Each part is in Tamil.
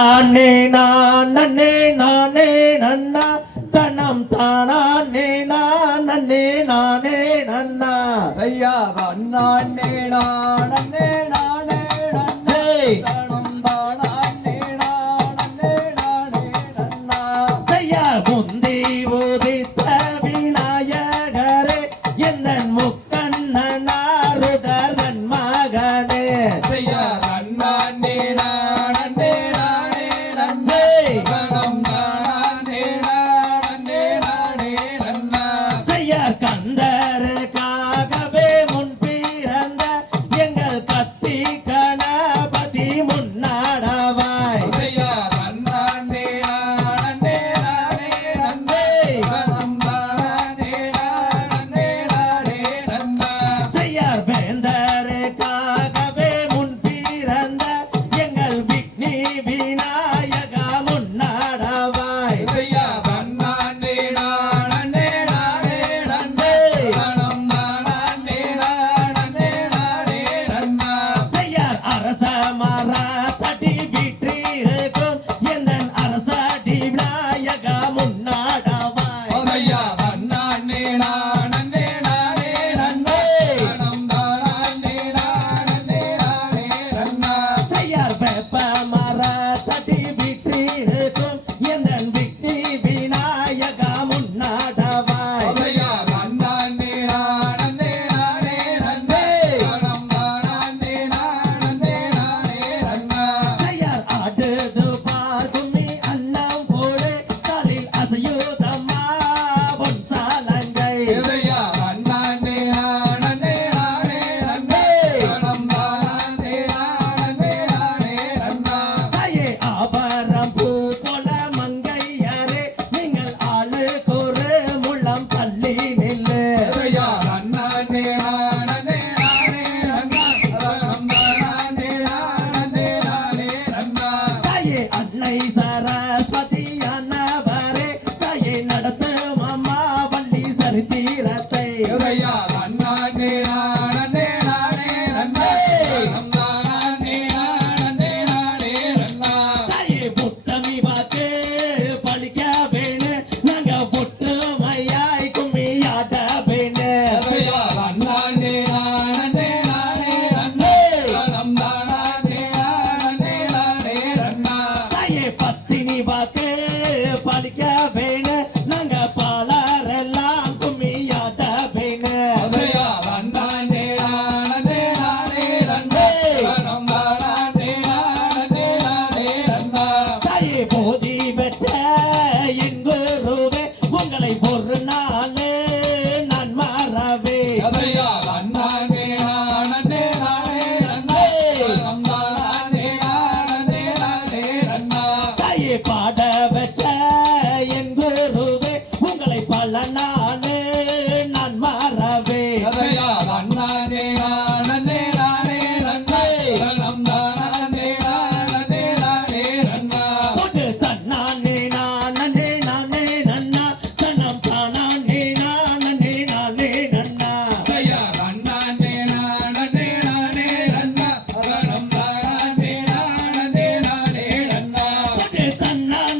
நானே நானே நானே நன்னா தனம் தானே நானே நானே நன்னா ஐயா நானே நானே நானே நன்னே தனம் தானே நானே நானே நன்னா செய்யா முந்தி உதித்த விநாயகரே என்னன் முக்கண்ணனாருடர் மகனே ஐயா நானே நானே நானே நன்னே தனம் தானே நானே நானே நன்னா செய்யா கந்தருக்காகவே முன் பிறந்த எங்கள் கத்தி கணபதி முன்னாடவாய் ஐயா நானே நானே நானே நன்னே தனம் தானே நானே நானே நன்னா செய்யார் வேந்தருக்காகவே முன் பிறந்த எங்கள் விக்னி விநாயகா முன்னாடவாய் ஐயா நானே நானே நானே நன்னே தனம் தானே நானே நானே நன்னா செய்யார் அரச மர தடி வீற்றிருக்கும் எந்தன் அரசடி விநாயகா முன்னாடவாய் ஐயா நானே நானே நானே நன்னே தனம் தானே நானே நானே நன்னா செய்யார் வேப்ப மர தடி வீற்றிருக்கும் எந்தன் விக்னி விநாயகா முன்னாடவாய் ஐயா நானே நானே நானே நன்னே தனம் தானே நானே நானே நன்னா செய்யார் ஆடுது பார்க்குமி அன்னம் போடு காலில் அசையுதம்மா பொன் சாலங்கை ஐயா நானே நானே நானே நன்னே தனம் தானே நானே நானே நன்னா தாயே ஆபரம் பூ போல மங்கையரே நீங்கள் ஆளுக்கொரு முள்ளம் தள்ளி நில்லு ஐயா நானே நானே நானே நன்னா தனம் தானே நானே நானே நன்னா தாயே அன்னை சரஸ்வதியானவரே தாயே நடத்தும் அம்மா வள்ளி சரித்திரத்தை ஐயா நானே நானே நானே நன்னே தனம் தானே நானே நானே நன்னா தாயே புத்தமி வாக்கு பழிக்க வேணு நாங்க ஒற்றுமையாய் கும்மியாட வேணு ஐயா நானே நானே நானே நன்னே தனம் தானே நானே நானே நன்னா தாயே பத்தினி வாக்கு பழிக்க வேணு நாங்க பாலரெல்லாம் கும்மியாட வேணு ஐயா நானே நானே நானே நன்னே தனம் தானே நானே நானே நன்னா தாயே போதி பெற்ற என் குருவே உங்களை ஒரு நாள் நான் மாறவே ஐயா நானே நானே நானே நன்னே தனம் தானே நானே நானே நன்னா தாயே பாட வச்ச என் குருவே உங்களை பல நாள் நான் மாறவே ஐயா நானே நானே நானே நன்னே தனம் தானே நானே நானே நன்னா போட்டு தன்னானே நானே நானே நன்னா தனம் தானே நானே நானே நன்னா ஐயா நானே நானே நானே நன்னா தனம் தானே நானே நானே நன்னா போட்டு தன்னானே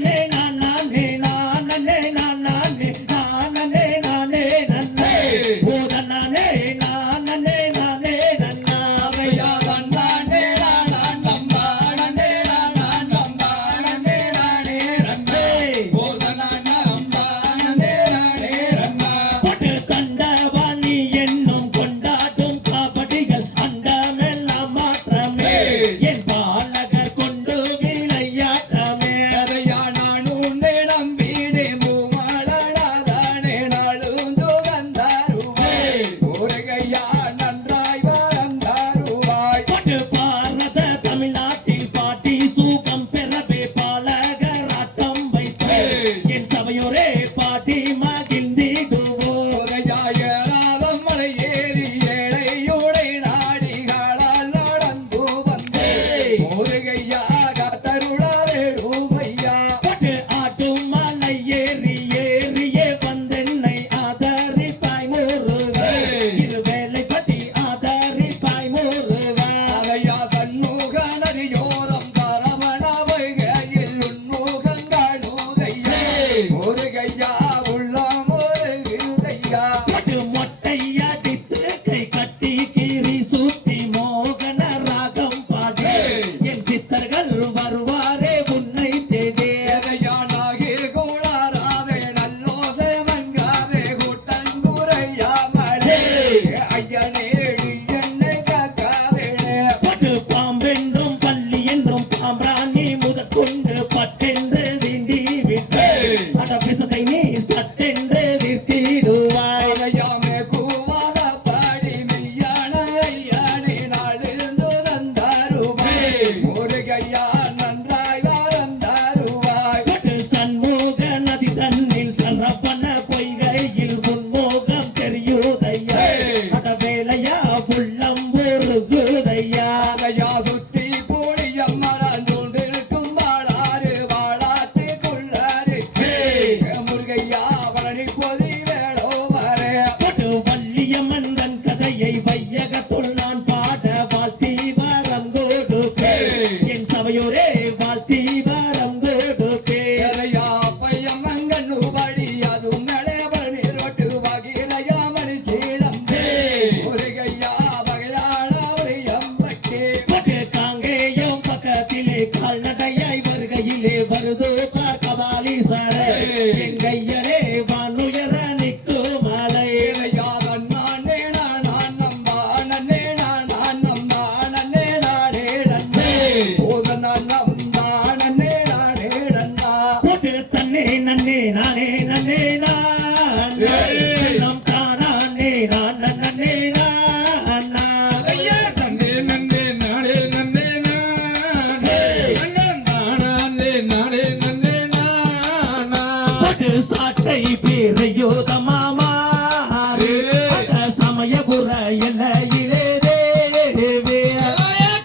போகுதம்மா மாறி அந்த சமயபுர எல்லையிலே தேவி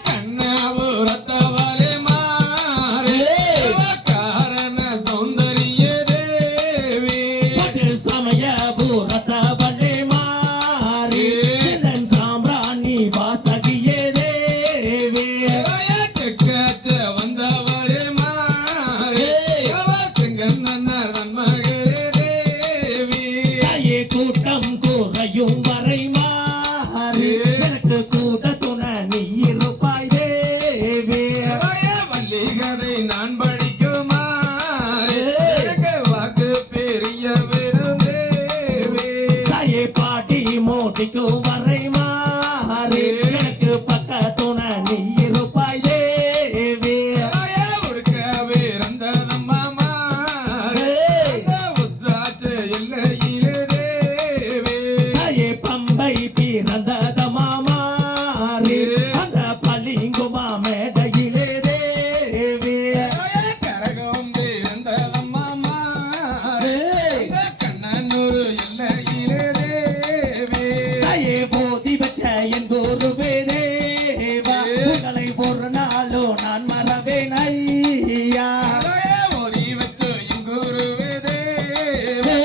கண்ணபுரத்தவளே மாறி காரண சௌந்தரிய தேவி சமயபுரத்தவளே மாறி சாம்பிராணி வாசகியே தேவி செக்காச்ச வந்தவளே மாறி செங்கண்ணர் நன்மகளே தேவி தாயே கூட்டம் குறையும் வரை மாறி எனக்கு கூட துணை நீ இருப்பாய் தேவி வள்ளிகதை நான் படிக்குமாறு எனக்கு வாக்கு பெரிய விடும் தேவி தாயே பாட்டி மோட்டிக்கும் வரை மாறி எனக்கு பக்க துணை நீ இருப்பாய் தேவி உடுக்கவே இருந்ததம்மா மாறு உத்ராட்ச எல்லையிலே தேவி தாயே பம்பை பிறந்ததமா மாறி அந்த பளிங்குமா மேடையிலே தேவி கரகம் இருந்ததம்மா மாறு கண்ணனூர் எல்லையிலே தேவி தாயே போதி வச்ச என் குருவே தேவா உங்களை ஒரு நாளோ நான் மறவேன் ஐயா ஓதி வச்சு குருவே தேவி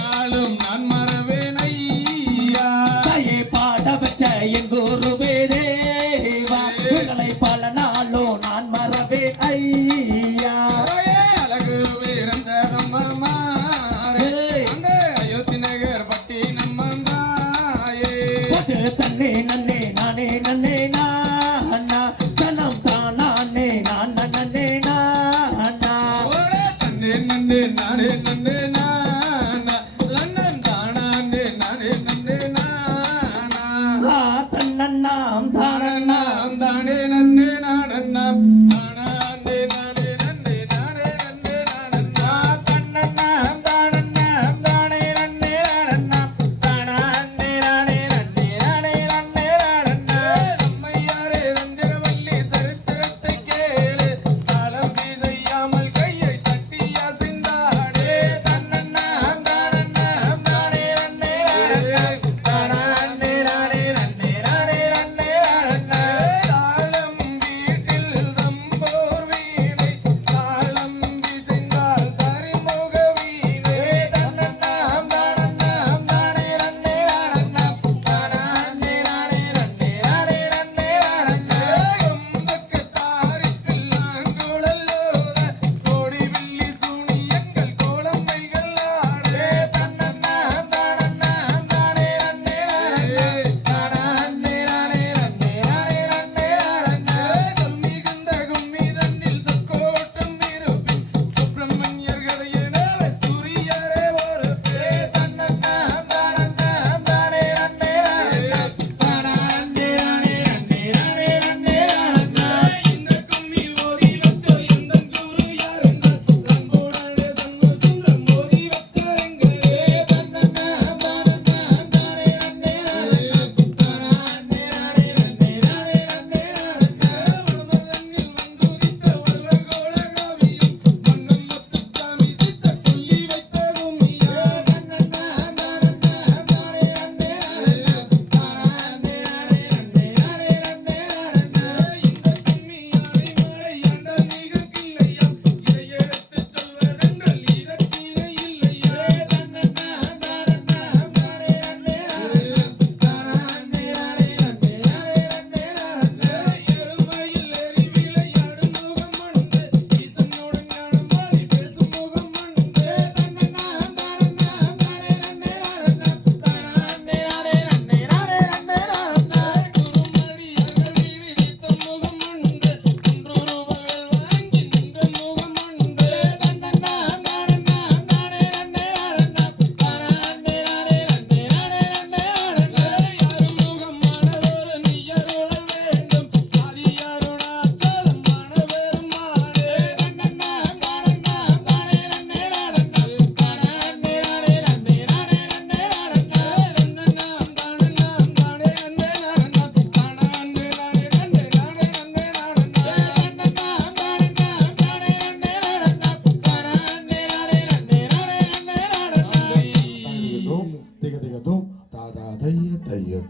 நாளும் நான் மறவேன் ஐயா தாயே பாட வச்ச என் குருவே தேவா உங்களை பல நாளோ நான் மறவேன் ஐயா அழகு வீரந்ததம்மா மாறே அந்த அயோத்தி நகர் பட்டினம் வந்தாயே போட்டு தன்னே நன்னே நானே நன்னே நானா தனம் தானே நான் நன்னே நானா ஓட தன்னே நன்னே நானே நன்னே நானா லண்டன் தானானே நானே நன்னே நானா தன்னண்ணாம் தானண்ணா தானண்ணாம் தானே நன்னே நானண்ணாம் தானானே நானே நன்னே நானே நன்னே நானண்ணா தன்னண்ணாம் தானண்ணாம் தானே நன்னே நானண்ணாம் தானானே நானே நன்னே நானே நன்னே நானண்ணா நம்மையாரே ரஞ்சகவல்லி சரித்திரத்தை கேளு காலம் செய்யாமல் கையை தட்டி அசைந்தாடே தன்னண்ணாம் திக திக தூம் தாதா தைய தைய